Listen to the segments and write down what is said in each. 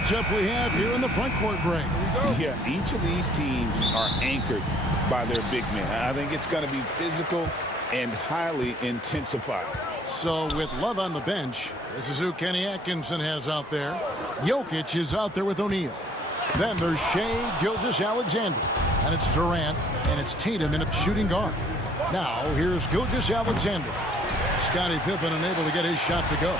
matchup we have here in the front court break. Yeah, each of these teams are anchored by their big men. I think it's going to be physical and highly intensified. So with Love on the bench, this is who Kenny Atkinson has out there. Jokic is out there with O'Neal. Then there's Shai Gilgeous-Alexander. And it's Durant, and it's Tatum in a shooting guard. Now, here's Gilgeous-Alexander. Scottie Pippen unable to get his shot to go.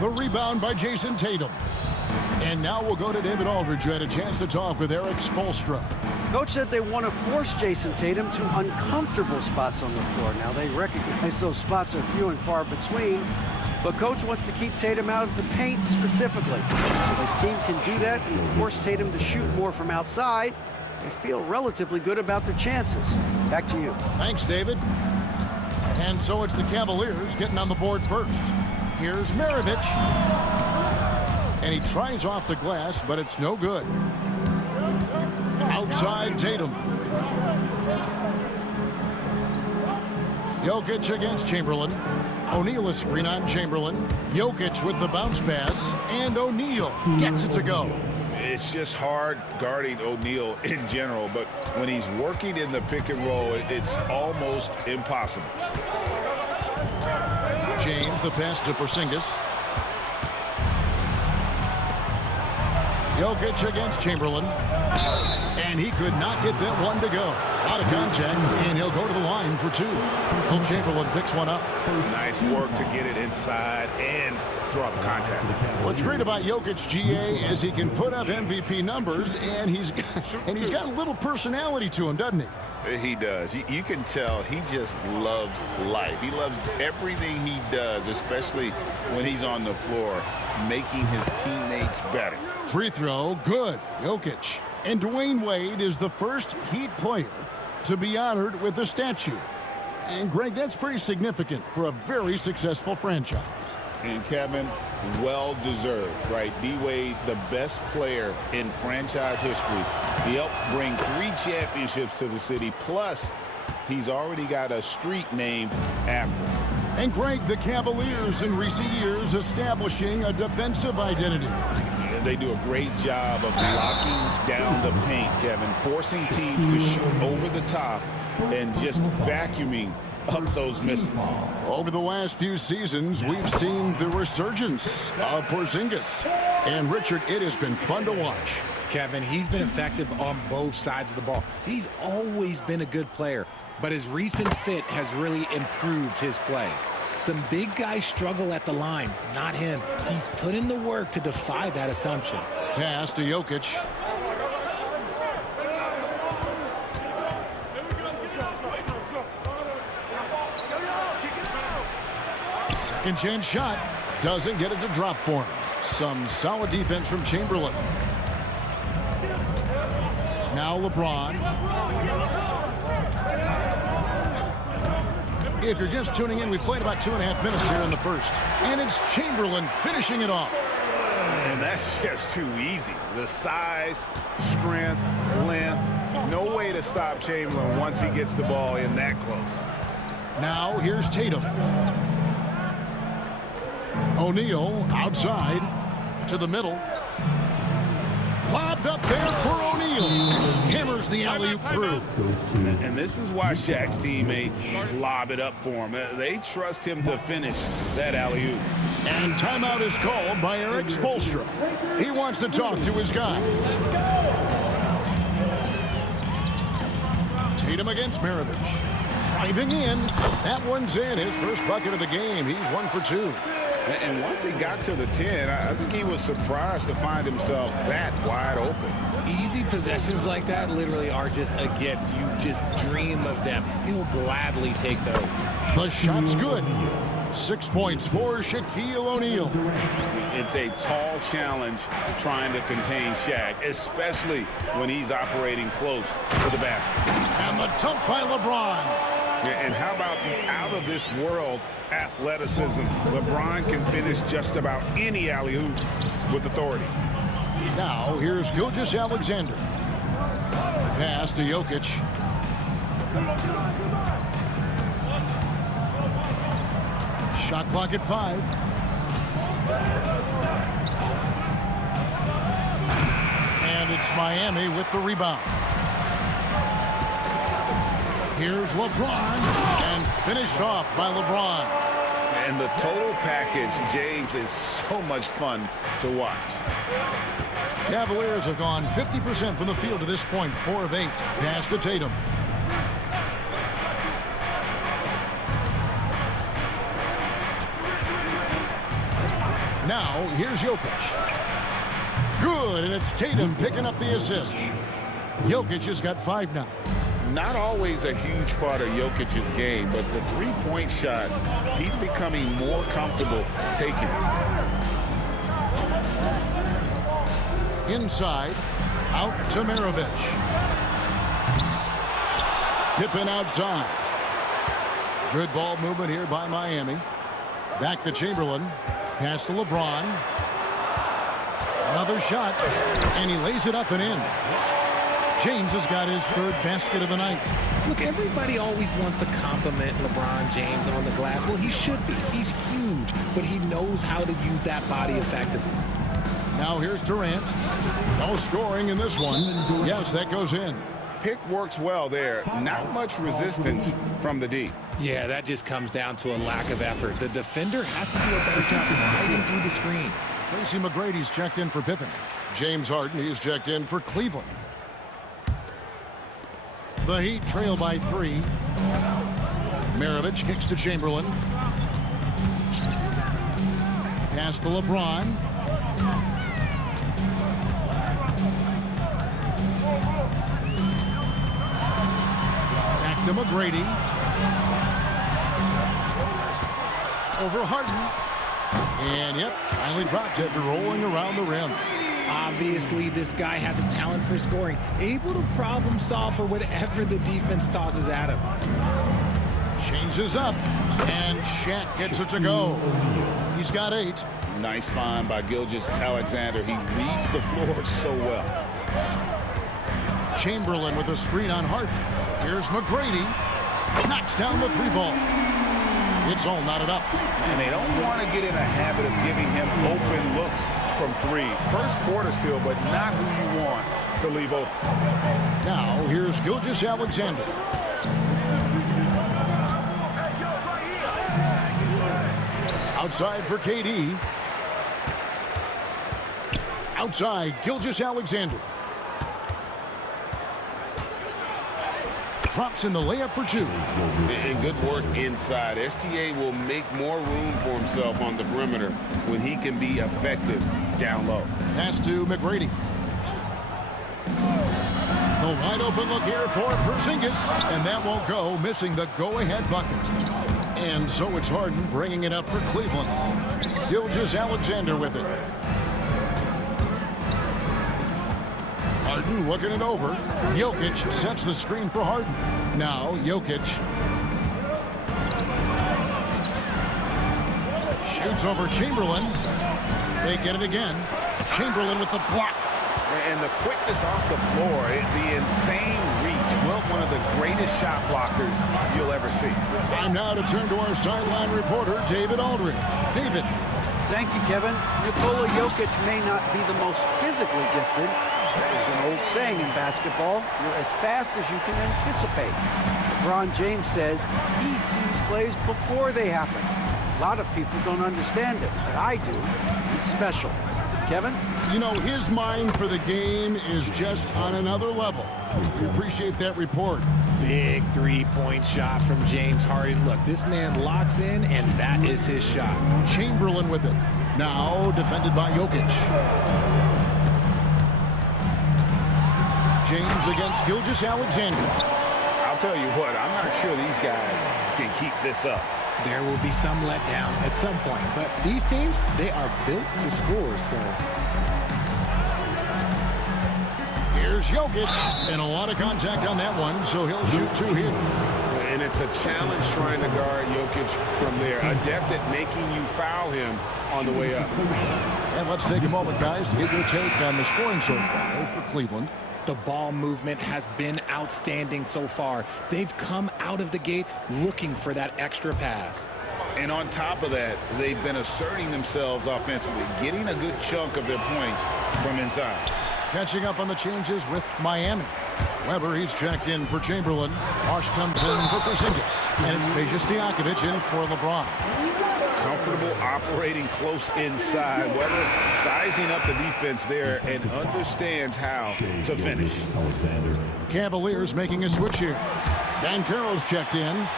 The rebound by Jason Tatum. And now we'll go to David Aldridge, who had a chance to talk with Eric Spoelstra. Coach said they want to force Jason Tatum to uncomfortable spots on the floor. Now, they recognize those spots are few and far between, but Coach wants to keep Tatum out of the paint specifically. If his team can do that and force Tatum to shoot more from outside, they feel relatively good about their chances. Back to you. Thanks, David. And so it's the Cavaliers getting on the board first. Here's Maravich. And he tries off the glass, but it's no good. Outside Tatum. Jokic against Chamberlain. O'Neal a screen on Chamberlain. Jokic with the bounce pass. And O'Neal gets it to go. It's just hard guarding O'Neal in general, but when he's working in the pick and roll, it's almost impossible. James, the pass to Porzingis. Jokic against Chamberlain. And he could not get that one to go. Out of contact, and he'll go to the line for two. Will Chamberlain picks one up. Nice work to get it inside and draw the contact. What's great about Jokic, GA, is he can put up MVP numbers, and he's got a little personality to him, doesn't he? He does. You can tell he just loves life. He loves everything he does, especially when he's on the floor, making his teammates better. Free throw, good. Jokic. And Dwayne Wade is the first Heat player to be honored with a statue. And, Greg, that's pretty significant for a very successful franchise. And, Kevin, well-deserved, right? D-Wade, the best player in franchise history. He helped bring 3 championships to the city, plus he's already got a street named after him. And, Greg, the Cavaliers in recent years establishing a defensive identity. They do a great job of locking down the paint, Kevin, forcing teams to shoot over the top and just vacuuming up those misses. Over the last few seasons, we've seen the resurgence of Porzingis. And, Richard, it has been fun to watch. Kevin, he's been effective on both sides of the ball. He's always been a good player, but his recent fit has really improved his play. Some big guys struggle at the line, not him. He's put in the work to defy that assumption. Pass to Jokic. Second chance shot. Doesn't get it to drop for him. Some solid defense from Chamberlain. Now LeBron. If you're just tuning in, we've played about 2.5 minutes here in the first. And it's Chamberlain finishing it off. And that's just too easy. The size, strength, length, no way to stop Chamberlain once he gets the ball in that close. Now here's Tatum. O'Neal outside to the middle. Lobbed up there for O'Neal. Hammers the alley-oop through. And this is why Shaq's teammates lob it up for him. They trust him to finish that alley-oop. And timeout is called by Eric Spoelstra. He wants to talk to his guys. Tatum against Maravich. Driving in. That one's in. His first bucket of the game. He's 1 for 2. And once he got to the 10, I think he was surprised to find himself that wide open. Easy possessions like that literally are just a gift. You just dream of them. He'll gladly take those. The shot's good. 6 points for Shaquille O'Neal. It's a tall challenge trying to contain Shaq, especially when he's operating close to the basket. And the dunk by LeBron. And how about the out-of-this-world athleticism? LeBron can finish just about any alley-oop with authority. Now, here's Gilgeous-Alexander. Pass to Jokic. Shot clock at 5. And it's Miami with the rebound. Here's LeBron, and finished off by LeBron. And the total package, James, is so much fun to watch. Cavaliers have gone 50% from the field to this point, 4 of 8. Pass to Tatum. Now, here's Jokic. Good, and it's Tatum picking up the assist. Jokic has got 5 now. Not always a huge part of Jokic's game, but the three-point shot, he's becoming more comfortable taking it. Inside, out to Maravich. Pippen outside. Good ball movement here by Miami. Back to Chamberlain. Pass to LeBron. Another shot, and he lays it up and in. James has got his 3rd basket of the night. Look, everybody always wants to compliment LeBron James on the glass. Well, he should be. He's huge, but he knows how to use that body effectively. Now here's Durant. No scoring in this one. Yes, that goes in. Pick works well there. Not much resistance from the D. Yeah, that just comes down to a lack of effort. The defender has to do a better job fighting through the screen. Tracy McGrady's checked in for Pippen. James Harden, he's checked in for Cleveland. The Heat trail by 3. Maravich kicks to Chamberlain. Pass to LeBron. Back to McGrady. Over Harden. And, yep, finally drops after rolling around the rim. Obviously, this guy has a talent for scoring, able to problem solve for whatever the defense tosses at him. Changes up, and Shaq gets it to go. He's got 8. Nice find by Gilgeous-Alexander. He reads the floor so well. Chamberlain with a screen on Harden. Here's McGrady. Knocks down the 3-ball. It's all knotted up. And they don't want to get in a habit of giving him open looks from 3. First quarter still, but not who you want to leave open. Now, here's Gilgeous-Alexander. Outside for KD. Outside, Gilgeous-Alexander. Drops in the layup for 2. And good work inside. SGA will make more room for himself on the perimeter when he can be effective down low. Pass to McGrady. The wide open look here for Porzingis, and that won't go, missing the go-ahead bucket. And so it's Harden bringing it up for Cleveland. Gilgeous-Alexander with it. Harden looking it over. Jokic sets the screen for Harden. Now Jokic shoots over Chamberlain. They get it again. Chamberlain with the block. And the quickness off the floor, the insane reach. Well, one of the greatest shot blockers you'll ever see. Time now to turn to our sideline reporter, David Aldridge. David. Thank you, Kevin. Nikola Jokic may not be the most physically gifted. There's an old saying in basketball, you're as fast as you can anticipate. LeBron James says he sees plays before they happen. A lot of people don't understand it, but I do. He's special. Kevin? You know, his mind for the game is just on another level. We appreciate that report. Big 3-point shot from James Harden. Look, this man locks in, and that is his shot. Chamberlain with it. Now defended by Jokic. James against Gilgeous-Alexander. I'll tell you what, I'm not sure these guys can keep this up. There will be some letdown at some point, but these teams, they are built to score, so. Here's Jokic, and a lot of contact on that one, so he'll shoot 2 here. And it's a challenge trying to guard Jokic from there. Adept at making you foul him on the way up. And let's take a moment, guys, to get your take on the scoring so far for Cleveland. The ball movement has been outstanding so far. They've come out of the gate looking for that extra pass. And on top of that, they've been asserting themselves offensively, getting a good chunk of their points from inside. Catching up on the changes with Miami. Weber, he's checked in for Chamberlain. Bosch comes in for Porzingis. And it's Stojakovic in for LeBron. Comfortable operating close inside. Weber sizing up the defense there and understands how to finish. Cavaliers making a switch here. Banchero's checked in.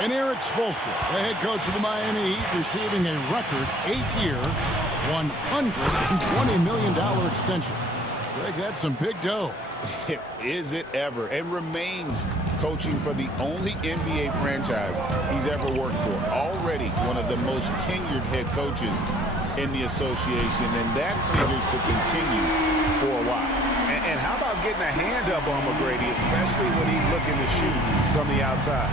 And Eric Spoelstra, the head coach of the Miami Heat, receiving a record 8-year, $120 million extension. Greg, that's some big dough. Is it ever? And remains coaching for the only NBA franchise he's ever worked for. Already one of the most tenured head coaches in the association, and that figures to continue for a while. And how about getting a hand up on McGrady, especially when he's looking to shoot from the outside?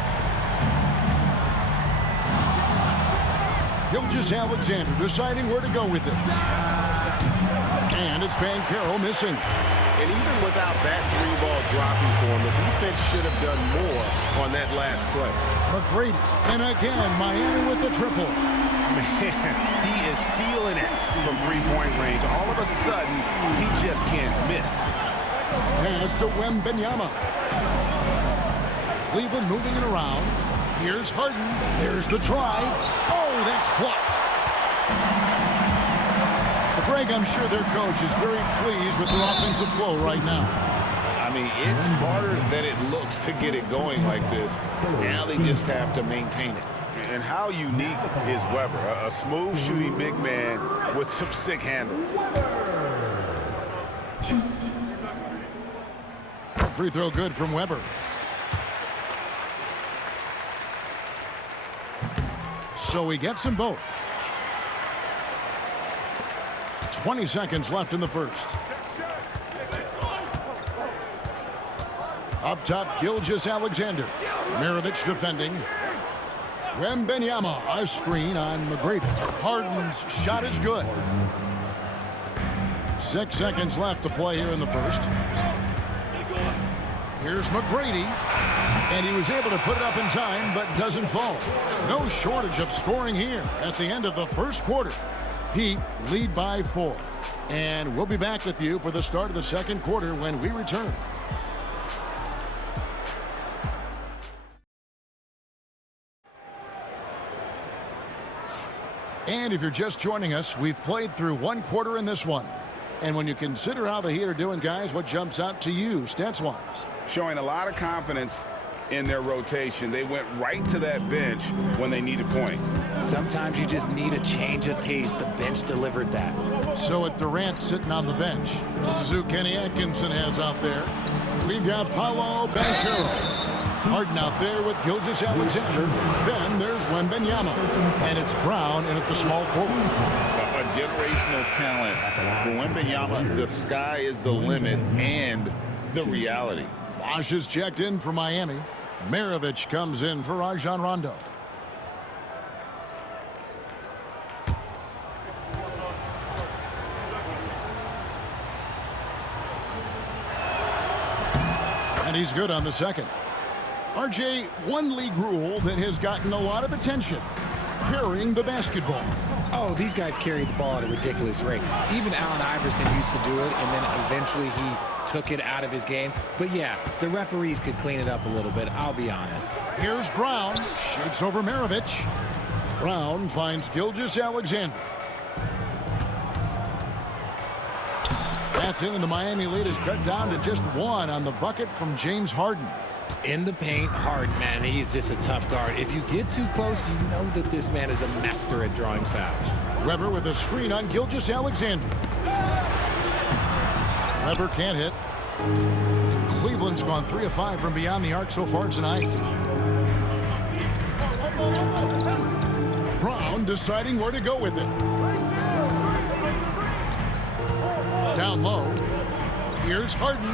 Gilgeous-Alexander deciding where to go with it. And it's Banchero missing. And even without that three-ball dropping for him, the defense should have done more on that last play. McGrady, and again, Miami with the triple. Man, he is feeling it from three-point range. All of a sudden, he just can't miss. Pass to Wembanyama. Cleveland moving it around. Here's Harden. There's the drive. Oh, that's blocked. Greg, I'm sure their coach is very pleased with their offensive flow right now. I mean, it's harder than it looks to get it going like this. Now they just have to maintain it. And how unique is Weber? A smooth shooting big man with some sick handles. Free throw good from Weber. So he gets them both. 20 seconds left in the first. Up top, Gilgeous-Alexander. Mirovic defending. Wembanyama, a screen on McGrady. Harden's shot is good. 6 seconds left to play here in the first. Here's McGrady. And he was able to put it up in time, but doesn't fall. No shortage of scoring here at the end of the first quarter. Heat lead by 4. And we'll be back with you for the start of the second quarter when we return. And if you're just joining us, we've played through one quarter in this one. And when you consider how the Heat are doing, guys, what jumps out to you stats-wise? Showing a lot of confidence in their rotation. They went right to that bench when they needed points. Sometimes you just need a change of pace. The bench delivered that. So with Durant sitting on the bench, this is who Kenny Atkinson has out there. We've got Paolo Banchero. Harden out there with Gilgeous-Alexander. Then there's Wembanyama. And it's Brown in at the small forward. A generational talent. For Wembanyama, the sky is the limit and the reality. Bosch is checked in for Miami. Mirovic comes in for Rajon Rondo. And he's good on the second. RJ, one league rule that has gotten a lot of attention. Carrying the basketball. Oh, these guys carry the ball at a ridiculous rate. Even Allen Iverson used to do it, and then eventually he took it out of his game. But yeah, the referees could clean it up a little bit, I'll be honest. Here's Brown. Shoots over Mirovic. Brown finds Gilgeous-Alexander. That's in, and the Miami lead is cut down to just 1 on the bucket from James Harden. In the paint, Harden, man, he's just a tough guard. If you get too close, you know that this man is a master at drawing fouls. Weber with a screen on Gilgeous-Alexander. Weber can't hit. Cleveland's gone 3 of 5 from beyond the arc so far tonight. Brown deciding where to go with it. Down low. Here's Harden.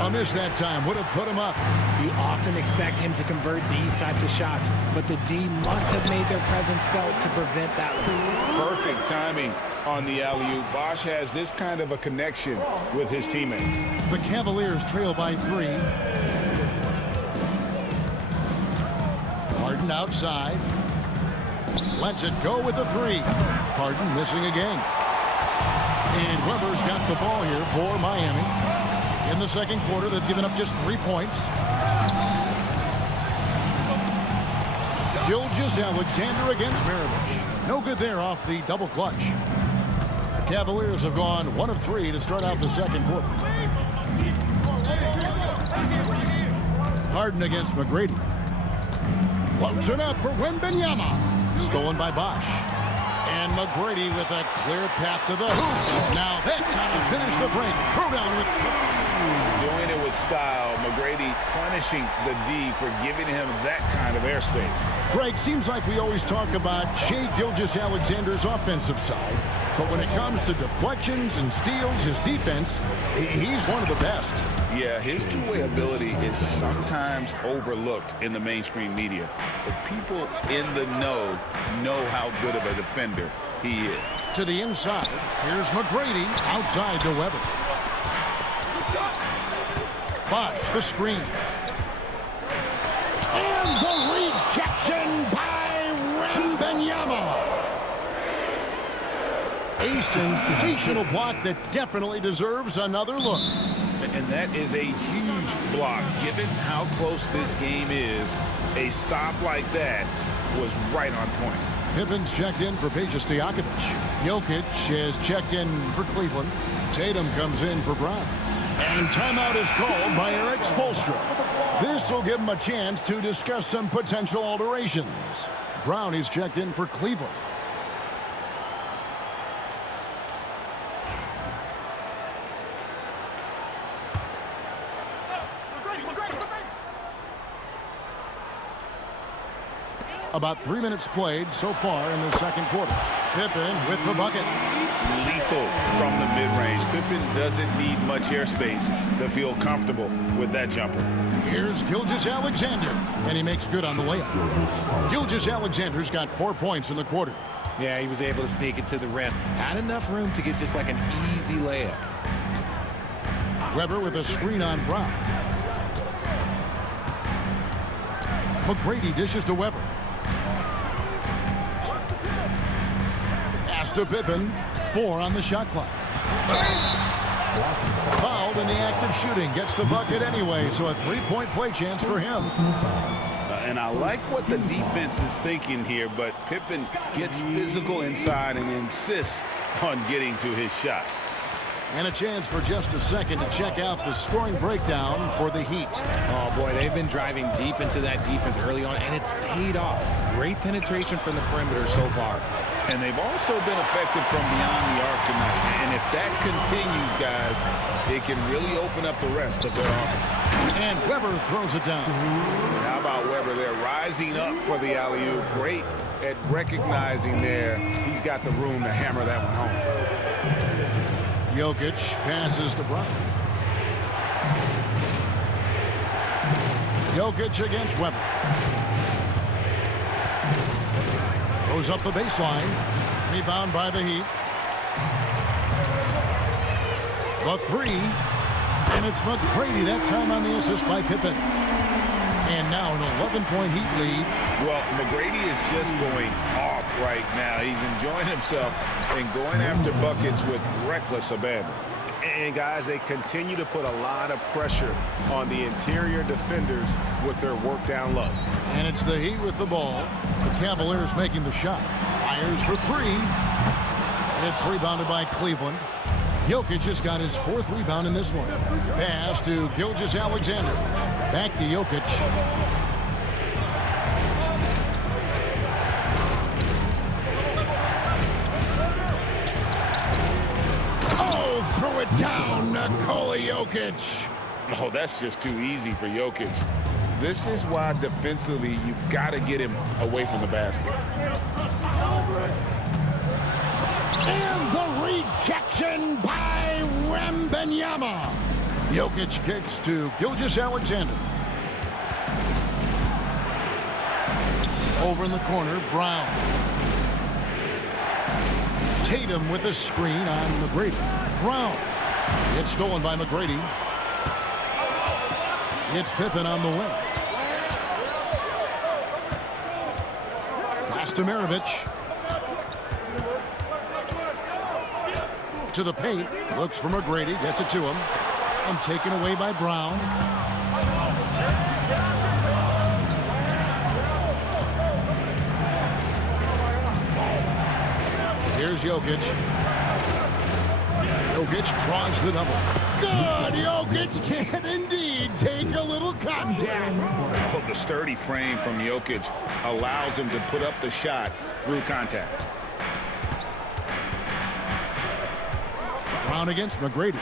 A miss that time. Would have put him up. You often expect him to convert these types of shots, but the D must have made their presence felt to prevent that one. Perfect timing on the alley-oop. Bosch has this kind of a connection with his teammates. The Cavaliers trail by 3. Harden outside. Lets it go with a three. Harden missing again. And Weber's got the ball here for Miami. In the second quarter, they've given up just 3 points. Gilgeous-Alexander against Maravich. No good there off the double clutch. The Cavaliers have gone 1 of 3 to start out the second quarter. Harden against McGrady. Floats it up for Wembanyama. Stolen by Bosch. And McGrady with a clear path to the hoop. Now that's how to finish the break. Throw down with doing it with style. McGrady punishing the D for giving him that kind of airspace. Greg, seems like we always talk about Shai Gilgeous-Alexander's offensive side. But when it comes to deflections and steals, his defense, he's one of the best. Yeah, his two-way ability is sometimes overlooked in the mainstream media. But people in the know how good of a defender he is. To the inside, here's McGrady outside to Weber. Bosch, the screen. And the rejection by Wembanyama. A sensational block that definitely deserves another look. And that is a huge block. Given how close this game is, a stop like that was right on point. Pippen's checked in for Peja Stojakovic. Jokic has checked in for Cleveland. Tatum comes in for Brown. And timeout is called by Eric Spoelstra. This will give him a chance to discuss some potential alterations. Brown is checked in for Cleveland. About 3 minutes played so far in the second quarter. Pippen with the bucket. Lethal from the mid-range. Pippen doesn't need much airspace to feel comfortable with that jumper. Here's Gilgeous-Alexander, and he makes good on the layup. Gilgeous-Alexander's got 4 points in the quarter. Yeah, he was able to sneak it to the rim. Had enough room to get just like an easy layup. Weber with a screen on Brown. McGrady dishes to Weber. To Pippen, 4 on the shot clock. Fouled in the act of shooting, gets the bucket anyway, so a 3-point play chance for him. And I like what the defense is thinking here, but Pippen gets physical inside and insists on getting to his shot. And a chance for just a second to check out the scoring breakdown for the Heat. Oh, boy, they've been driving deep into that defense early on, and it's paid off. Great penetration from the perimeter so far. And they've also been effective from beyond the arc tonight. And if that continues, guys, it can really open up the rest of their offense. And Weber throws it down. How about Weber there rising up for the alley-oop? Great at recognizing there. He's got the room to hammer that one home. Jokic passes to Brown. Jokic against Weber. Goes up the baseline. Rebound by the Heat. The three. And it's McGrady that time on the assist by Pippen. And now an 11-point Heat lead. Well, McGrady is just going off right now. He's enjoying himself and going after buckets with reckless abandon. And, guys, they continue to put a lot of pressure on the interior defenders with their work down low. And it's the Heat with the ball. The Cavaliers making the shot. Fires for three. It's rebounded by Cleveland. Jokic has got his 4th rebound in this one. Pass to Gilgeous-Alexander. Back to Jokic. Oh, throw it down, Nikola Jokic. Oh, that's just too easy for Jokic. This is why defensively you've got to get him away from the basket. And the rejection by Wembanyama. Jokic kicks to Gilgeous-Alexander. Over in the corner, Brown. Tatum with a screen on McGrady. Brown. It's stolen by McGrady. It's Pippen on the wing. Pass to Maravich. To the paint. Looks for McGrady. Gets it to him. And taken away by Brown. Here's Jokic. Jokic draws the double. Good! Jokic can indeed take a little contact. Oh, the sturdy frame from Jokic allows him to put up the shot through contact. Brown against McGrady.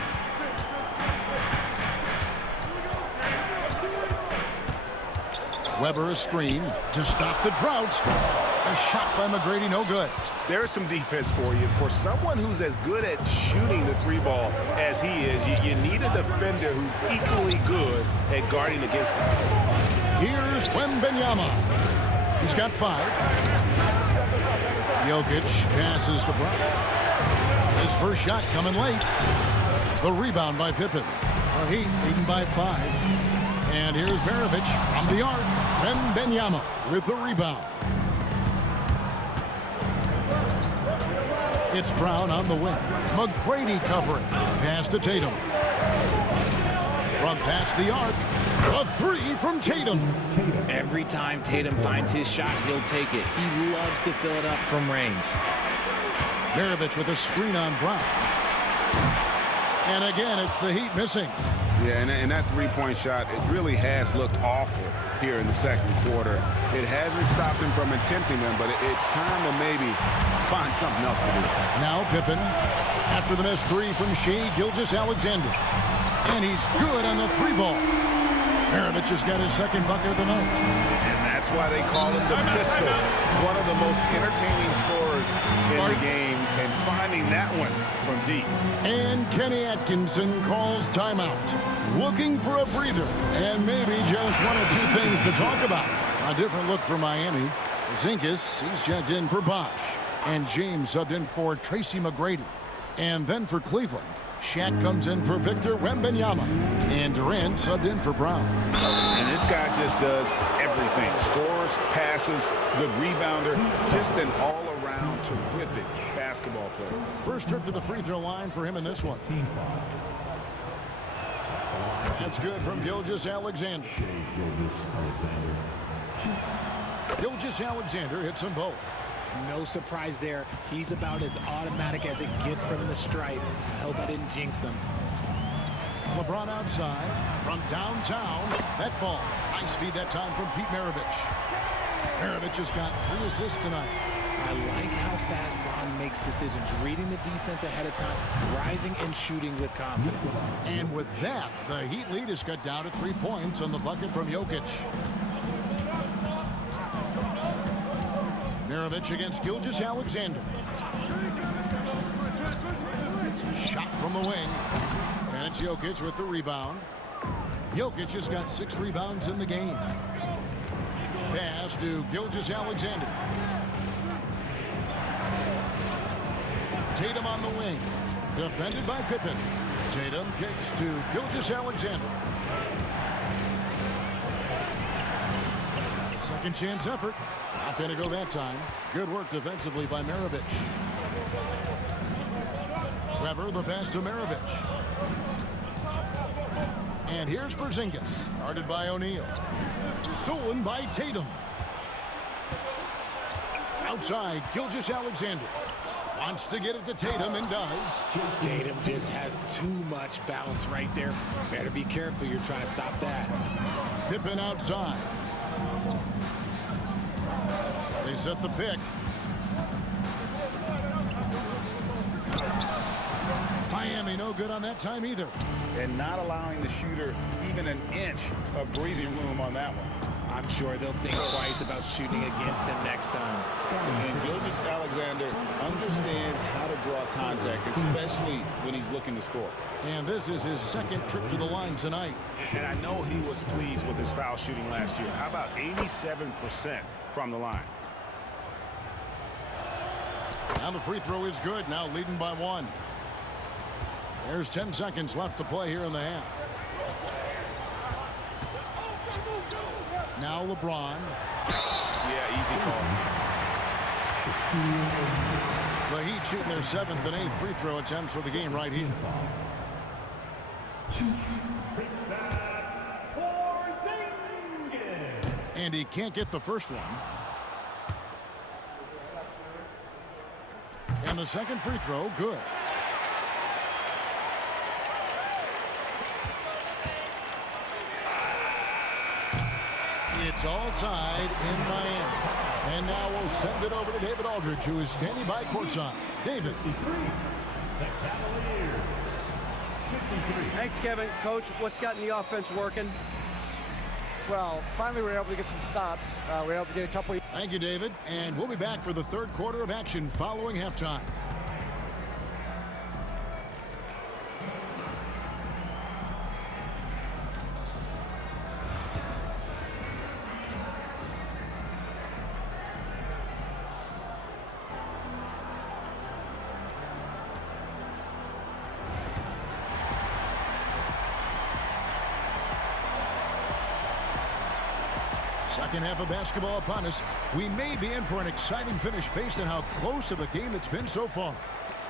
Weber a screen to stop the drought. A shot by McGrady, no good. There's some defense for you. For someone who's as good at shooting the three ball as he is, you need a defender who's equally good at guarding against him. Here's Wembanyama. He's got 5. Jokic passes to Brown. His first shot coming late. The rebound by Pippen. The Heat leading by 5. And here's Maravich from the arc. Wembanyama with the rebound. It's Brown on the wing. McGrady covering. Pass to Tatum. From past the arc. A 3 from Tatum. Every time Tatum finds his shot, he'll take it. He loves to fill it up from range. Maravich with a screen on Brown. And again, it's the Heat missing. Yeah, and that three-point shot, it really has looked awful here in the second quarter. It hasn't stopped him from attempting them, but it's time to maybe find something else to do. Now Pippen, after the missed 3 from Shai Gilgeous-Alexander. And he's good on the 3 ball. Maravich has got his second bucket of the night. And that's why they call him the pistol. One of the most entertaining scorers in the game, and finding that one from deep. And Kenny Atkinson calls timeout. Looking for a breather, and maybe just 1 or 2 things to talk about. A different look for Miami. Zinkas, he's checked in for Bosch. And James subbed in for Tracy McGrady. And then for Cleveland, Shaq comes in for Victor Wembanyama. And Durant subbed in for Brown. And this guy just does everything. Scores, passes, good rebounder. Just an all-around terrific basketball player. First trip to the free throw line for him in this one. That's good from Gilgeous-Alexander. Gilgeous-Alexander hits them both. No surprise there. He's about as automatic as it gets from the stripe. I hope I didn't jinx him. LeBron outside from downtown. That ball. Nice feed that time from Pete Maravich. Maravich has got 3 assists tonight. I like how fast Bron makes decisions, reading the defense ahead of time, rising and shooting with confidence. And with that, the Heat lead is cut down to 3 points on the bucket from Jokic. Maravich against Gilgeous-Alexander. Shot from the wing. And it's Jokic with the rebound. Jokic has got 6 rebounds in the game. Pass to Gilgeous-Alexander. Tatum on the wing. Defended by Pippen. Tatum kicks to Gilgeous-Alexander. Second chance effort. Not going to go that time. Good work defensively by Maravich. Weber the pass to Maravich. And here's Porzingis. Guarded by O'Neal. Stolen by Tatum. Outside, Gilgeous-Alexander. Wants to get it to Tatum and does. Tatum just has too much bounce right there. Better be careful. You're trying to stop that. Pippen outside. They set the pick. Miami no good on that time either. And not allowing the shooter even an inch of breathing room on that one. I'm sure they'll think twice about shooting against him next time. And Gilgeous-Alexander understands how to draw contact, especially when he's looking to score. And this is his second trip to the line tonight. And I know he was pleased with his foul shooting last year. How about 87% from the line? Now the free throw is good. Now leading by 1. There's 10 seconds left to play here in the half. Now LeBron. Yeah, easy call. The Heat shooting their 7th and 8th free throw attempts for the game right here. And he can't get the first one. And the second free throw, good. It's all tied in Miami. And now we'll send it over to David Aldridge, who is standing by courtside. David. Thanks, Kevin. Coach, what's gotten the offense working? Well, finally we were able to get some stops. We were able to get a couple. Thank you, David. And we'll be back for the third quarter of action following halftime. Second half of basketball upon us. We may be in for an exciting finish based on how close of a game it's been so far.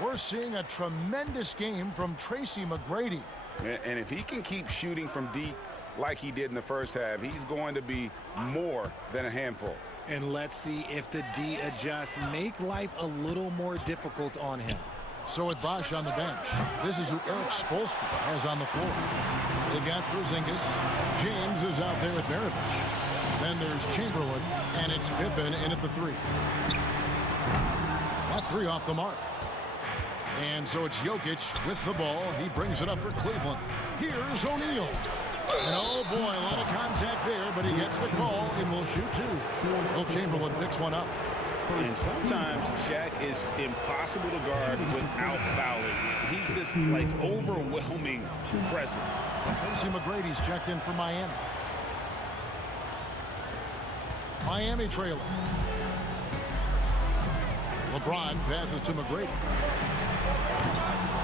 We're seeing a tremendous game from Tracy McGrady. And if he can keep shooting from deep like he did in the first half, he's going to be more than a handful. And let's see if the D adjusts, make life a little more difficult on him. So with Bosch on the bench, this is who Eric Spoelstra has on the floor. They've got Porzingis. James is out there with Maravich. Then there's Chamberlain, and it's Pippen in at the 3. That 3 off the mark. And so it's Jokic with the ball. He brings it up for Cleveland. Here's O'Neal. And oh boy, a lot of contact there, but he gets the call and will shoot 2. Will Chamberlain picks one up. And sometimes Shaq is impossible to guard without fouling. He's this, like, overwhelming presence. And Tracy McGrady's checked in for Miami. Miami trailing. LeBron passes to McGrady.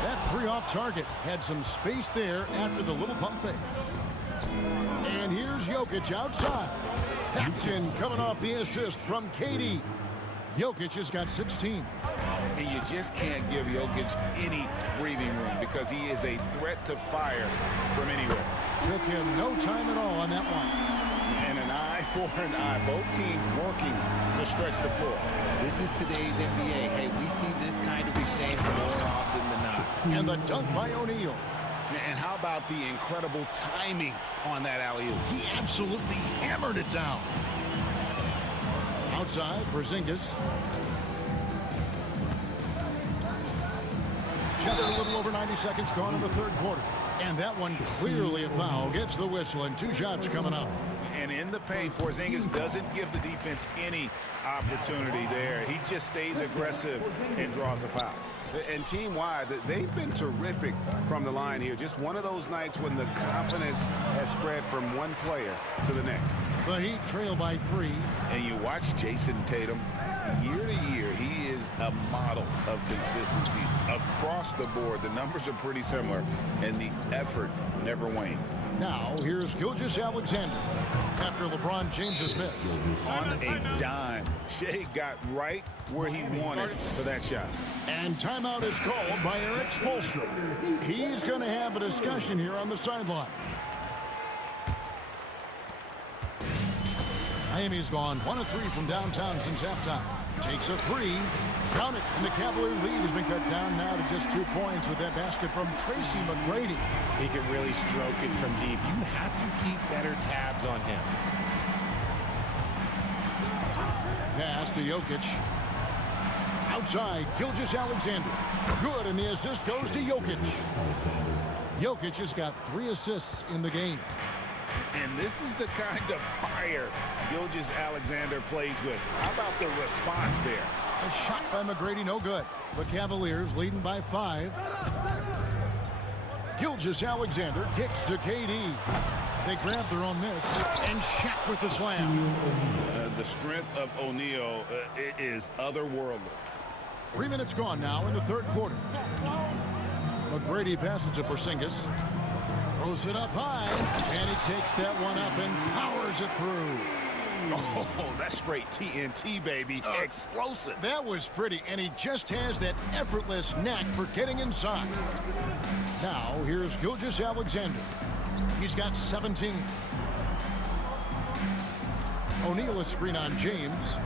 That 3 off target had some space there after the little pump fake. And here's Jokic outside. That's in coming off the assist from KD. Jokic has got 16. And you just can't give Jokic any breathing room because he is a threat to fire from anywhere. Took him no time at all on that one. And an eye for an eye. Both teams working to stretch the floor. This is today's NBA. Hey, we see this kind of exchange more often than not. And the dunk by O'Neal. And how about the incredible timing on that alley-oop? He absolutely hammered it down. Outside, Porzingis. Just a little over 90 seconds gone in the third quarter. And that one clearly a foul. Gets the whistle and 2 shots coming up. And in the paint, Porzingis doesn't give the defense any opportunity there. He just stays aggressive and draws the foul. And team-wide, they've been terrific from the line here. Just one of those nights when the confidence has spread from one player to the next. The Heat trail by 3. And you watch Jason Tatum. Year to year, he is a model of consistency across the board. The numbers are pretty similar, and the effort never wanes. Now, here's Gilgeous-Alexander after LeBron James's miss. On a dime, Shea got right where he wanted for that shot. And timeout is called by Eric Spoelstra. He's going to have a discussion here on the sideline. Miami's gone 1 of 3 from downtown since halftime. Takes a 3. Count it. And the Cavalier lead has been cut down now to just 2 points with that basket from Tracy McGrady. He can really stroke it from deep. You have to keep better tabs on him. Pass to Jokic. Outside, Gilgeous-Alexander. Good, and the assist goes to Jokic. Jokic has got 3 assists in the game. And this is the kind of fire Gilgeous-Alexander plays with. How about the response there? A shot by McGrady, no good. The Cavaliers leading by 5. Gilgeous-Alexander kicks to KD. They grab their own miss, and Shaq with the slam. The strength of O'Neal is otherworldly. 3 minutes gone now in the third quarter. McGrady passes to Porzingis. Throws it up high, and he takes that one up and powers it through. Oh, that's straight TNT, baby. Explosive. That was pretty, and he just has that effortless knack for getting inside. Now, here's Gilgeous-Alexander. He's got 17. O'Neal a screen on James.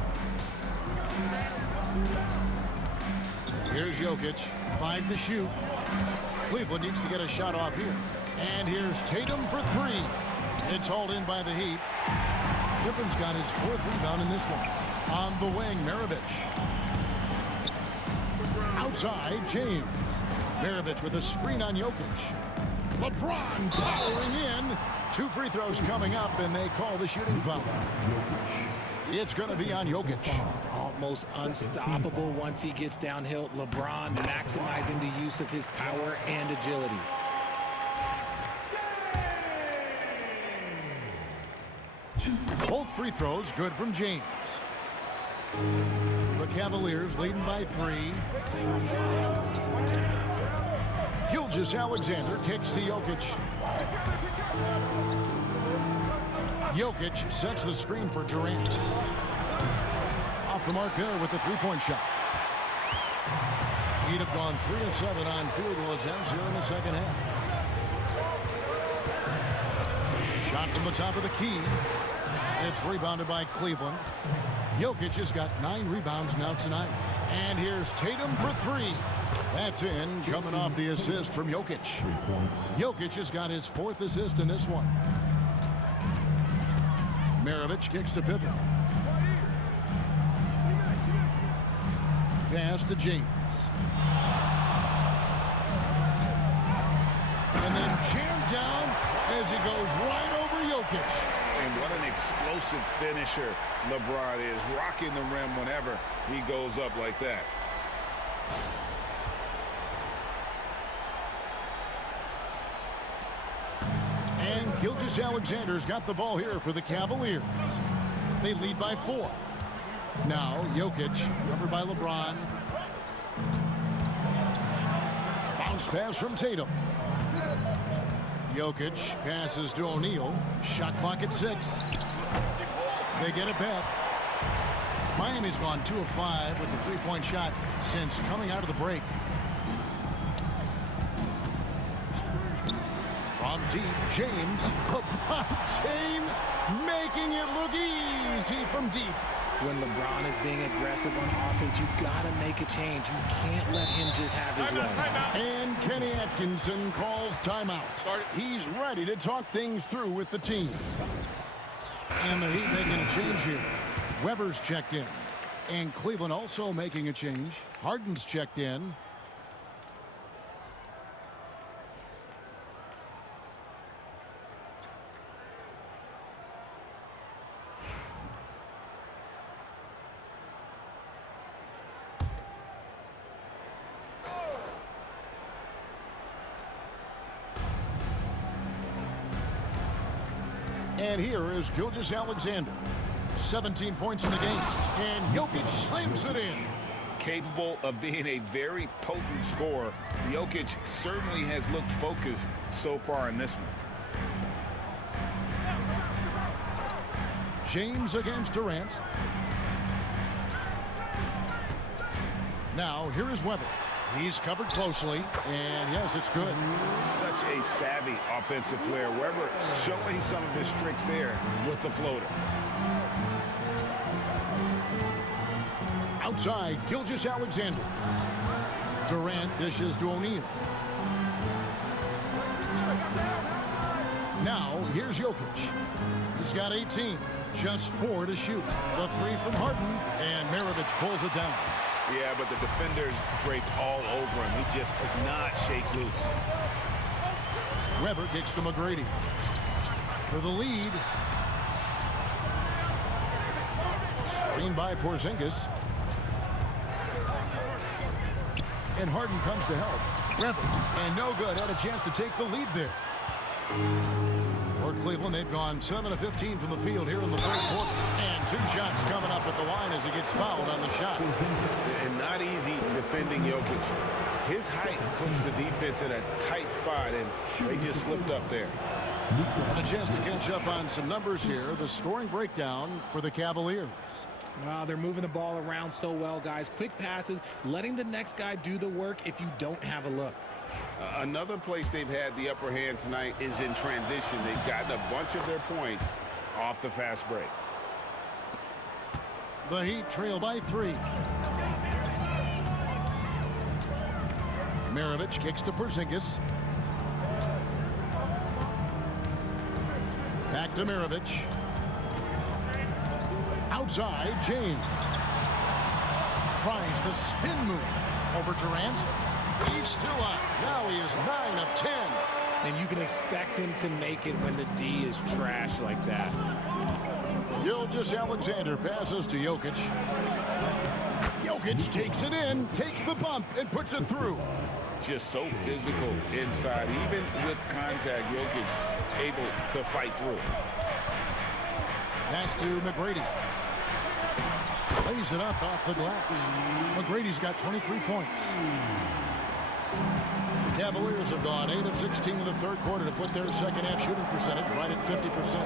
Here's Jokic, 5 to shoot. Cleveland needs to get a shot off here. And here's Tatum for 3. It's hauled in by the Heat. Pippen's got his 4th rebound in this one. On the wing, Maravich. Outside, James. Maravich with a screen on Jokic. LeBron powering in. 2 free throws coming up, and they call the shooting foul. It's going to be on Jokic. Almost unstoppable once he gets downhill. LeBron maximizing the use of his power and agility. Both free throws good from James. The Cavaliers leading by 3. Gilgeous-Alexander kicks to Jokic. Jokic sets the screen for Durant. Off the mark there with the three-point shot. He'd have gone 3 of 7 on field goal attempts here in the second half. Shot from the top of the key. It's rebounded by Cleveland. Jokic has got 9 rebounds now tonight. And here's Tatum for 3. That's in, coming off the assist from Jokic. Jokic has got his 4th assist in this one. Maravich kicks to Pippen. Pass to James. And then jammed down as he goes right over Jokic. And what an explosive finisher LeBron is, rocking the rim whenever he goes up like that. And Gilgeous-Alexander's got the ball here for the Cavaliers. They lead by 4. Now Jokic, covered by LeBron. Bounce pass from Tatum. Jokic passes to O'Neal. Shot clock at 6. They get it back. Miami's gone 2 of 5 with the three-point shot since coming out of the break. From deep, James. James making it look easy from deep. When LeBron is being aggressive on offense, you gotta make a change. You can't let him just have his way. And Kenny Atkinson calls timeout. He's ready to talk things through with the team. And the Heat making a change here. Weber's checked in. And Cleveland also making a change. Harden's checked in. And here is Gilgeous-Alexander. 17 points in the game. And Jokic slams it in. Capable of being a very potent scorer, Jokic certainly has looked focused so far in this one. James against Durant. Now, here is Weber. He's covered closely, and yes, it's good. Such a savvy offensive player. Weber showing some of his tricks there with the floater. Outside, Gilgeous-Alexander. Durant dishes to O'Neal. Now, here's Jokic. He's got 18, just 4 to shoot. The 3 from Harden, and Maravich pulls it down. Yeah, but the defenders draped all over him. He just could not shake loose. Weber kicks to McGrady. For the lead. Screen by Porzingis. And Harden comes to help. Weber, and no good. Had a chance to take the lead there. For Cleveland, they've gone 7 of 15 from the field here in the third quarter. And 2 shots coming up at the line as he gets fouled on the shot. And not easy defending Jokic. His height puts the defense in a tight spot, and they just slipped up there. And a chance to catch up on some numbers here. The scoring breakdown for the Cavaliers. Wow, they're moving the ball around so well, guys. Quick passes, letting the next guy do the work if you don't have a look. Another place they've had the upper hand tonight is in transition. They've gotten a bunch of their points off the fast break. The Heat trail by 3. Maravich kicks to Porzingis. Back to Maravich. Outside, James. Tries the spin move over Durant. He's still up. Now he is 9 of 10. And you can expect him to make it when the D is trash like that. Gilgeous-Alexander passes to Jokic. Jokic takes it in, takes the bump, and puts it through. Just so physical inside. Even with contact, Jokic able to fight through. Pass to McGrady. Lays it up off the glass. McGrady's got 23 points. The Cavaliers have gone 8 of 16 in the third quarter to put their second half shooting percentage right at 50%.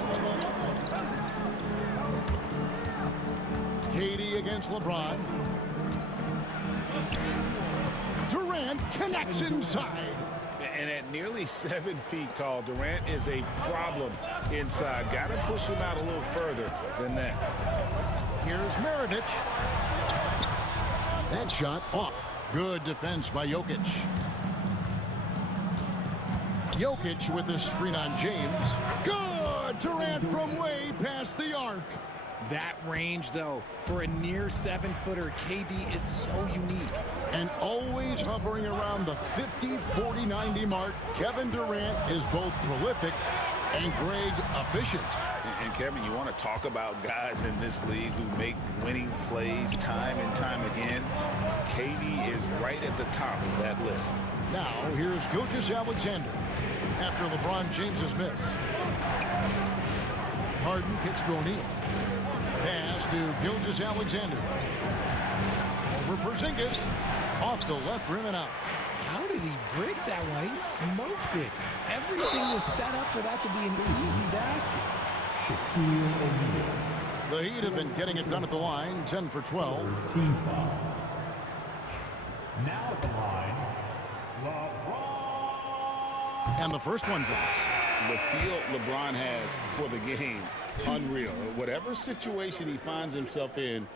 KD against LeBron. Durant connects inside. And at nearly 7 feet tall, Durant is a problem inside. Got to push him out a little further than that. Here's Maravich. That shot off. Good defense by Jokic. Jokic with the screen on James. Good! Durant from way past the arc. That range, though, for a near 7-footer, KD is so unique. And always hovering around the 50, 40, 90 mark, Kevin Durant is both prolific and Greg efficient. And Kevin, you want to talk about guys in this league who make winning plays time and time again. KD is right at the top of that list. Now, here's Gilgeous-Alexander after LeBron James's miss. Harden kicks to O'Neal. Pass to Gilgeous-Alexander. Over Porzingis. Off the left rim and out. How did he break that one? He smoked it. Everything was set up for that to be an easy basket. The Heat have been getting it done at the line, 10 for 12. Now at the line, LeBron. And the first one drops. The feel LeBron has for the game, unreal. Whatever situation he finds himself in,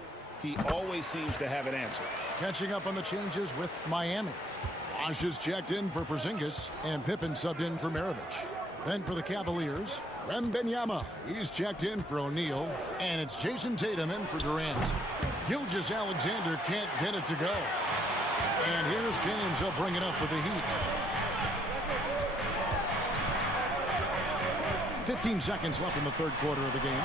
he always seems to have an answer. Catching up on the changes with Miami. Osh is checked in for Porzingis, and Pippen subbed in for Maravich. Then for the Cavaliers, Wembanyama. He's checked in for O'Neal, and it's Jason Tatum in for Durant. Gilgeous-Alexander can't get it to go. And here's James. He'll bring it up for the Heat. 15 seconds left in the third quarter of the game.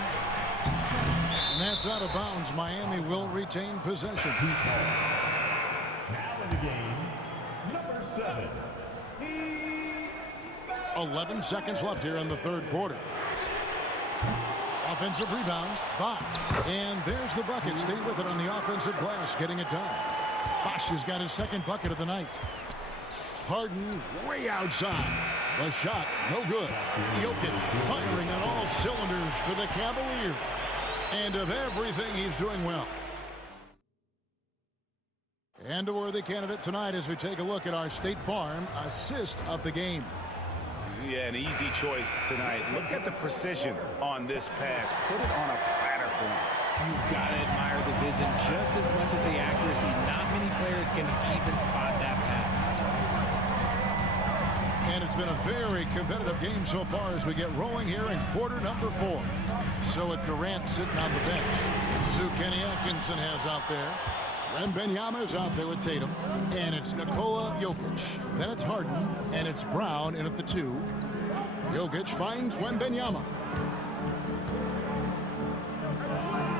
And that's out of bounds. Miami will retain possession. Now in the game, number 7. 11 seconds left here in the third quarter. Offensive rebound, Bosh. And there's the bucket. Stay with it on the offensive glass, getting it done. Bosh has got his second bucket of the night. Harden way outside. The shot, no good. Jokic firing on all cylinders for the Cavaliers. And of everything, he's doing well. And a worthy candidate tonight as we take a look at our State Farm assist of the game. Yeah, an easy choice tonight. Look at the precision on this pass. Put it on a platter for him. You've got to admire the vision just as much as the accuracy. Not many players can even spot that pass. And it's been a very competitive game so far as we get rolling here in quarter number 4. So with Durant sitting on the bench, this is who Kenny Atkinson has out there. Wembanyama is out there with Tatum. And it's Nikola Jokic. Then it's Harden, and it's Brown in at the 2. Jokic finds Wembanyama.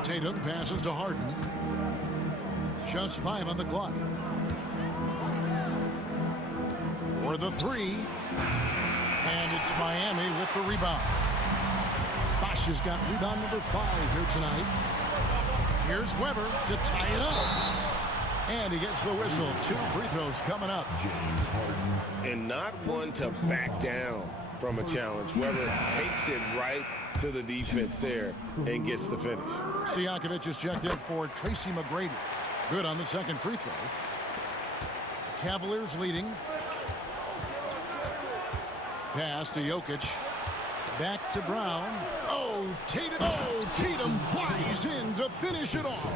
Tatum passes to Harden. Just 5 on the clock. For the 3. And it's Miami with the rebound. Bosh has got rebound number 5 here tonight. Here's Weber to tie it up. And he gets the whistle. 2 free throws coming up. And not one to back down. from a challenge. Weber takes it right to the defense there and gets the finish. Stojakovic is checked in for Tracy McGrady. Good on the second free throw. Cavaliers leading. Pass to Jokic. Back to Brown. Oh, Tatum. Oh, Tatum flies in to finish it off.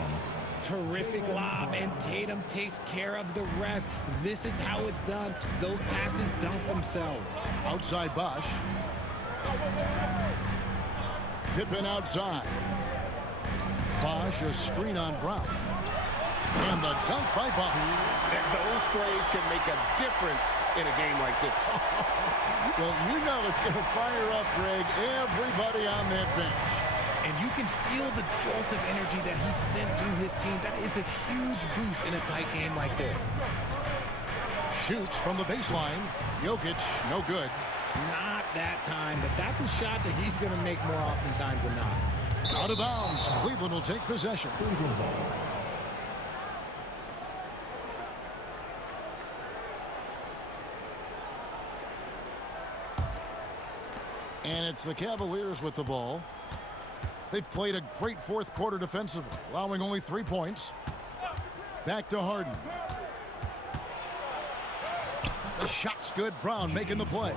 Terrific lob, and Tatum takes care of the rest. This is how it's done. Those passes dump themselves. Outside Bosch. Pippen outside. Bosch, a screen on Brown. And the dunk by Bosch. And those plays can make a difference in a game like this. Well, you know it's going to fire up, Greg, everybody on that bench. And you can feel the jolt of energy that he sent through his team. That is a huge boost in a tight game like this. Shoots from the baseline. Jokic, no good. Not that time, but that's a shot that he's going to make more oftentimes than not. Out of bounds. Cleveland will take possession. And it's the Cavaliers with the ball. They've played a great fourth quarter defensively, allowing only 3 points. Back to Harden. The shot's good. Brown making the play.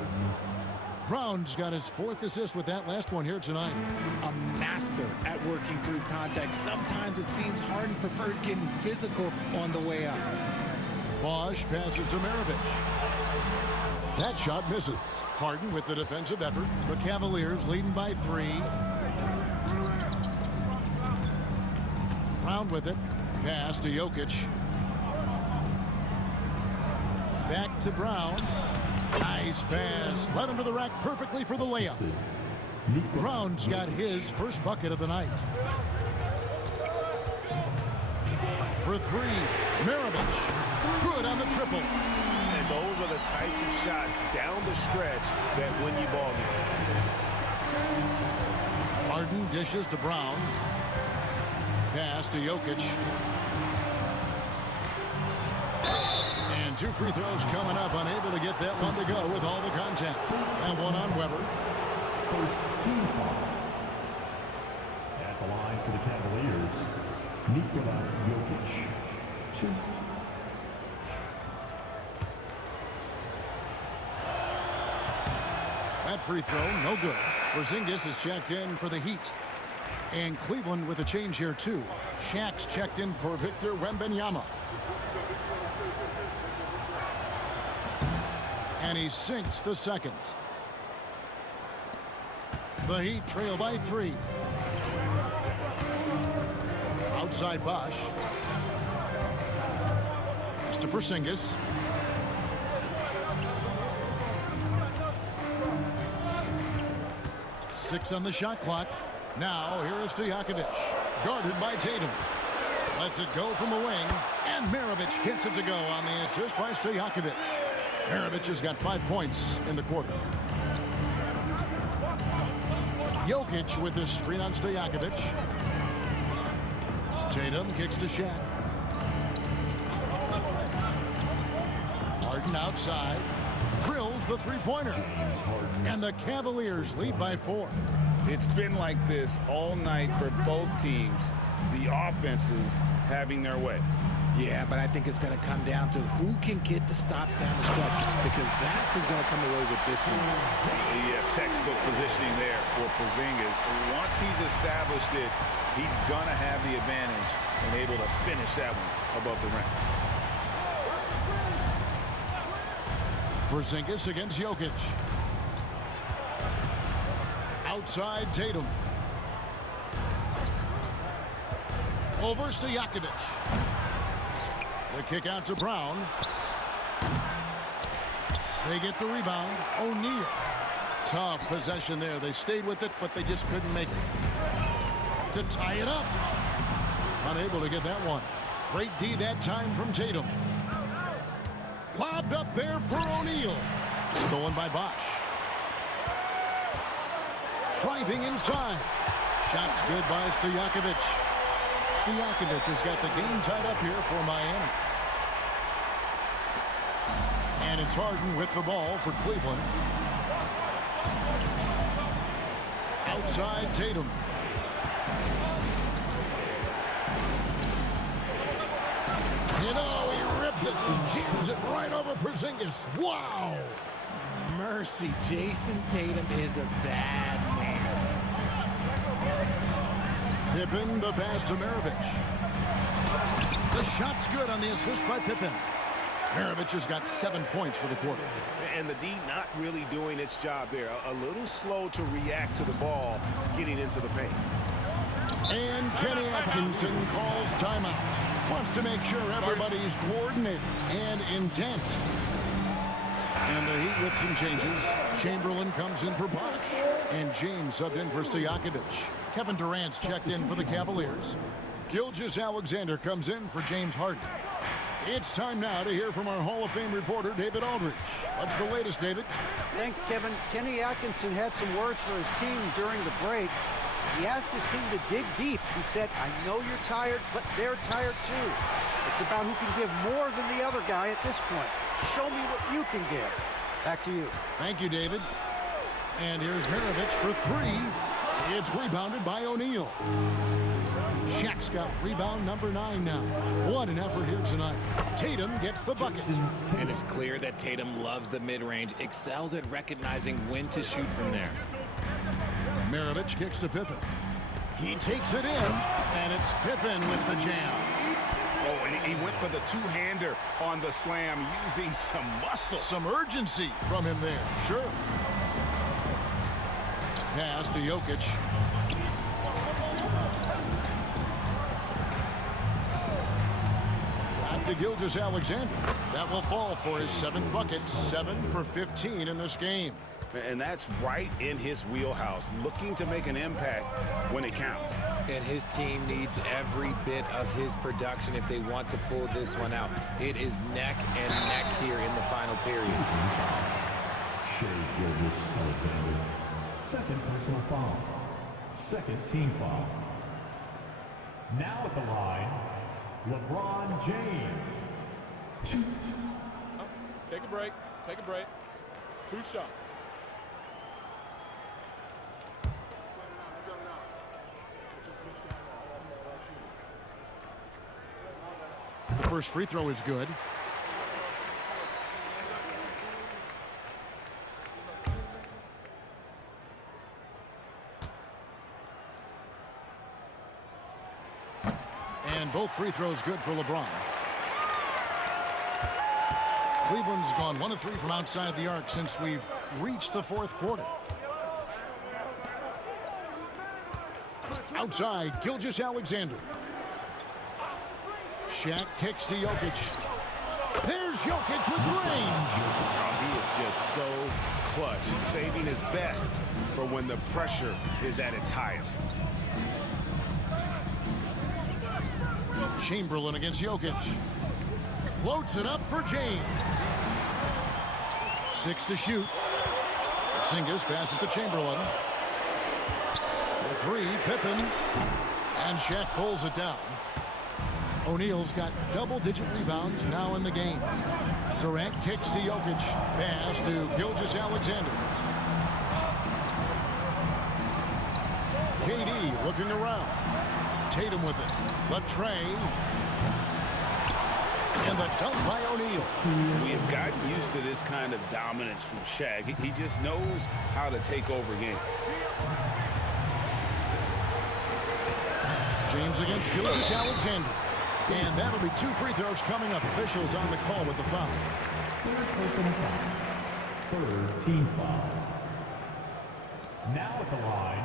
Brown's got his 4th assist with that last one here tonight. A master at working through contact. Sometimes it seems Harden prefers getting physical on the way up. Bosch passes to Maravich. That shot misses. Harden with the defensive effort. The Cavaliers leading by 3. Brown with it. Pass to Jokic. Back to Brown. Nice pass. Led him to the rack perfectly for the layup. Brown's got his first bucket of the night. For 3, Maravich. Good on the triple. And those are the types of shots down the stretch that win you ball games. Harden dishes to Brown. Pass to Jokic. And 2 free throws coming up. Unable to get that one to go with all the contact. And one on Weber. First team foul. At the line for the Cavaliers, Nikola Jokic. 2. That free throw, no good. Porzingis is checked in for the Heat. And Cleveland with a change here, too. Shaq's checked in for Victor Wembanyama. And he sinks the second. The Heat trail by 3. Outside Bosch. It's to Porzingis. Six on the shot clock. Now, here is Stojakovic, guarded by Tatum. Lets it go from the wing, and Maravich gets it to go on the assist by Stojakovic. Maravich has got 5 points in the quarter. Jokic with his screen on Stojakovic. Tatum kicks to Shaq. Harden outside. Drills the three-pointer. And the Cavaliers lead by 4. It's been like this all night for both teams. The offenses having their way. Yeah, but I think it's going to come down to who can get the stops down the stretch, because that's who's going to come away with this one. Yeah, textbook positioning there for Porzingis. Once he's established it, he's going to have the advantage and able to finish that one above the rim. Porzingis against Jokic. Outside Tatum. Over Stojakovic. The kick out to Brown. They get the rebound. O'Neal. Tough possession there. They stayed with it, but they just couldn't make it. To tie it up. Unable to get that one. Great D that time from Tatum. Lobbed up there for O'Neal. Stolen by Bosch. Driving inside. Shots good by Stojakovic. Stojakovic has got the game tied up here for Miami. And it's Harden with the ball for Cleveland. Outside Tatum. You know, he rips it and jams it right over Porzingis. Wow! Mercy, Jason Tatum is a bad man. Pippen, the pass to Maravich. The shot's good on the assist by Pippen. Maravich has got 7 points for the quarter. And the D not really doing its job there. A little slow to react to the ball getting into the paint. And Kenny Atkinson calls timeout. Wants to make sure everybody's coordinated and intent. And the Heat with some changes. Chamberlain comes in for Bosh. And James subbed in for Stojakovic. Kevin Durant's checked in for the Cavaliers. Gilgeous-Alexander comes in for James Harden. It's time now to hear from our Hall of Fame reporter, David Aldridge. What's the latest, David? Thanks, Kevin. Kenny Atkinson had some words for his team during the break. He asked his team to dig deep. He said, I know you're tired, but they're tired too. It's about who can give more than the other guy at this point. Show me what you can give. Back to you. Thank you, David. And here's Maravich for 3. It's rebounded by O'Neal. Shaq's got rebound number 9 now. What an effort here tonight. Tatum gets the bucket. And it's clear that Tatum loves the mid-range, excels at recognizing when to shoot from there. Maravich kicks to Pippen. He takes it in, and it's Pippen with the jam. Oh, and he went for the two-hander on the slam using some muscle. Some urgency from him there, sure. Pass to Jokic. Back to Gilgeous-Alexander. That will fall for his 7th bucket, 7 for 15 in this game. And that's right in his wheelhouse, looking to make an impact when it counts. And his team needs every bit of his production if they want to pull this one out. It is neck and neck here in the final period. Shea Gilgeous-Alexander. Second personal foul. Second team foul. Now at the line, LeBron James. Take a break. Take a break. 2 shots. The first free throw is good. And both free throws good for LeBron. Cleveland's gone 1 of 3 from outside the arc since we've reached the 4th quarter. Outside, Gilgeous-Alexander. Shaq kicks to Jokic. There's Jokic with range. Oh, he is just so clutch, saving his best for when the pressure is at its highest. Chamberlain against Jokic. Floats it up for James. 6 to shoot. Porzingis passes to Chamberlain. For 3, Pippen. And Shaq pulls it down. O'Neal's got double-digit rebounds now in the game. Durant kicks to Jokic. Pass to Gilgeous-Alexander. KD looking around. Tatum with it. The tray. And the dunk by O'Neal. We have gotten used to this kind of dominance from Shaq. He just knows how to take over games. James against Gilgeous-Alexander. And that'll be 2 free throws coming up. Officials on the call with the foul. Third personal foul. Third team foul. Now at the line,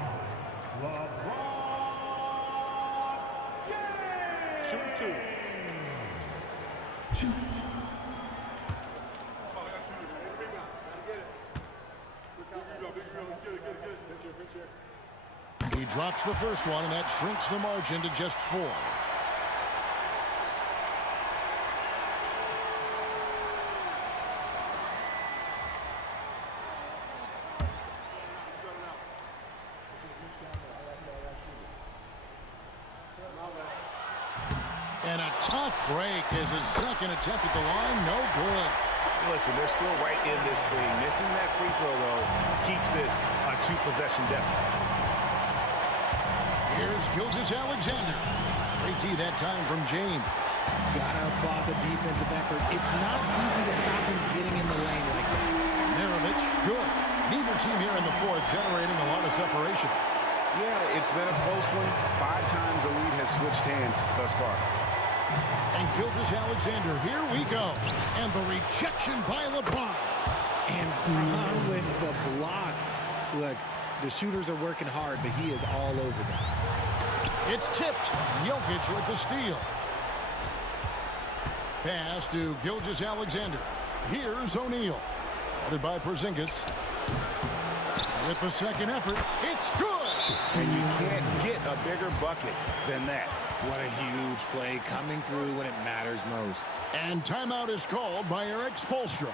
LeBron James. Shoot 2. He drops the first one, and that shrinks the margin to just 4. And a tough break is his second attempt at the line. No good. Listen, they're still right in this thing. Missing that free throw, though, keeps this a 2-possession deficit. Here's Gilgeous-Alexander. Great D that time from James. Gotta applaud the defensive effort. It's not easy to stop him getting in the lane like that. Maravich, good. Neither team here in the fourth generating a lot of separation. Yeah, it's been a close one. 5 times the lead has switched hands thus far. And Gilgeous-Alexander, here we go. And the rejection by LeBron. And Ron with the block. Look, the shooters are working hard, but he is all over them. It's tipped. Jokic with the steal. Pass to Gilgeous-Alexander. Here's O'Neal. Guarded by Porzingis. With the second effort, it's good! And you can't get a bigger bucket than that. What a huge play coming through when it matters most. And timeout is called by Eric Spoelstra.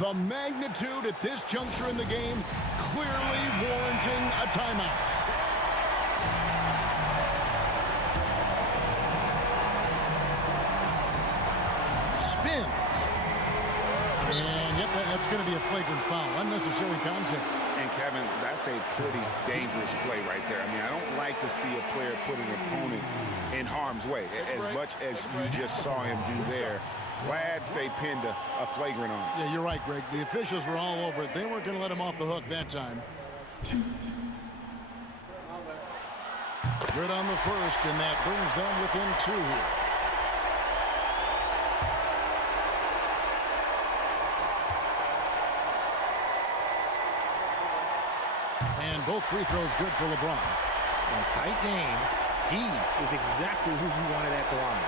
The magnitude at this juncture in the game clearly warranting a timeout. Spins. And yep, that's going to be a flagrant foul. Unnecessary contact. And Kevin, that's a pretty dangerous play right there. I mean, I don't like to see a player put an opponent in harm's way, as much as you just saw him do there. Glad they pinned a flagrant on him. Yeah, you're right, Greg. The officials were all over it. They weren't going to let him off the hook that time. Good on the first, and that brings them within 2 here. And both free throws good for LeBron. In a tight game, he is exactly who you wanted at the line.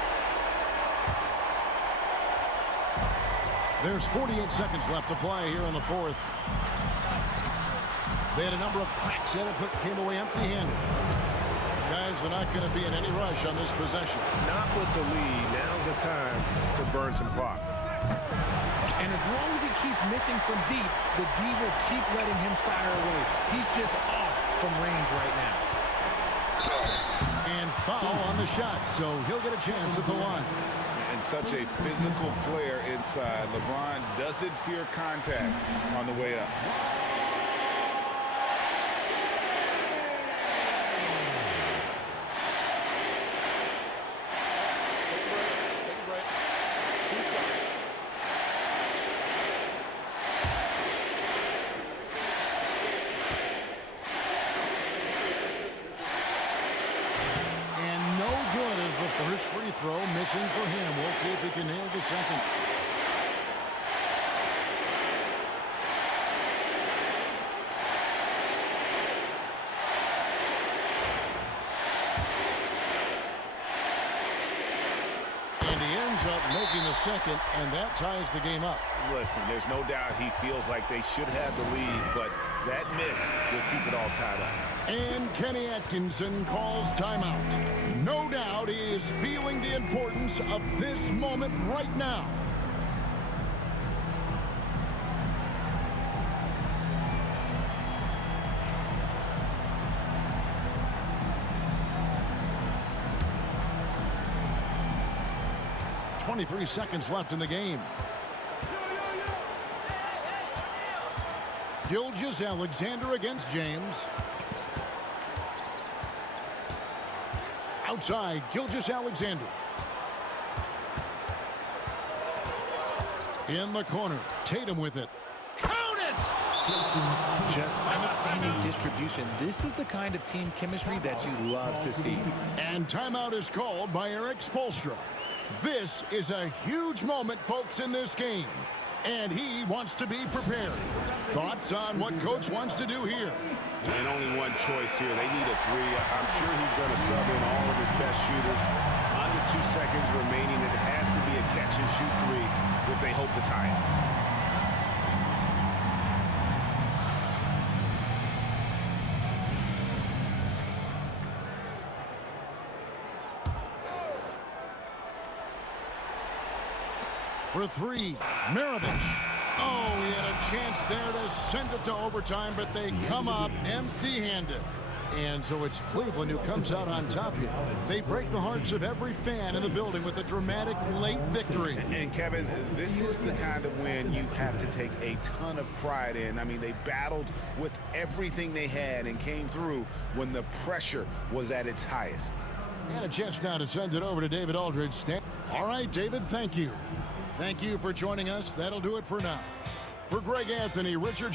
There's 48 seconds left to play here in the fourth. They had a number of cracks at it, but came away empty-handed. Guys, they're not going to be in any rush on this possession. Not with the lead. Now's the time to burn some clock. And as long as he keeps missing from deep, the D will keep letting him fire away. He's just off from range right now. And foul on the shot, so he'll get a chance at the line. And such a physical player inside. LeBron doesn't fear contact on the way up. Take a break. 2 seconds. And no good as the first free throw missing for him. We'll see if he can nail the second. And he ends up making the second, and that ties the game up. Listen, there's no doubt he feels like they should have the lead, but that miss will keep it all tied up. And Kenny Atkinson calls timeout. No doubt he is feeling the importance of this moment right now. .23 seconds left in the game. Gilgeous-Alexander against James. Outside, Gilgeous-Alexander. In the corner, Tatum with it. Count it! Just outstanding distribution. This is the kind of team chemistry that you love to see. And timeout is called by Eric Spoelstra. This is a huge moment, folks, in this game. And he wants to be prepared. Thoughts on what Coach wants to do here? And only one choice here. They need a 3. I'm sure he's going to sub in all of his best shooters. Under 2 seconds remaining. It has to be a catch-and-shoot 3 if they hope to tie it. For 3, Maravich. Oh, he had a chance there to send it to overtime, but they come up empty-handed. And so it's Cleveland who comes out on top here. They break the hearts of every fan in the building with a dramatic late victory. And Kevin, this is the kind of win you have to take a ton of pride in. I mean, they battled with everything they had and came through when the pressure was at its highest. And a chance now to send it over to David Aldridge. All right, David, thank you. Thank you for joining us. That'll do it for now. For Greg Anthony, Richard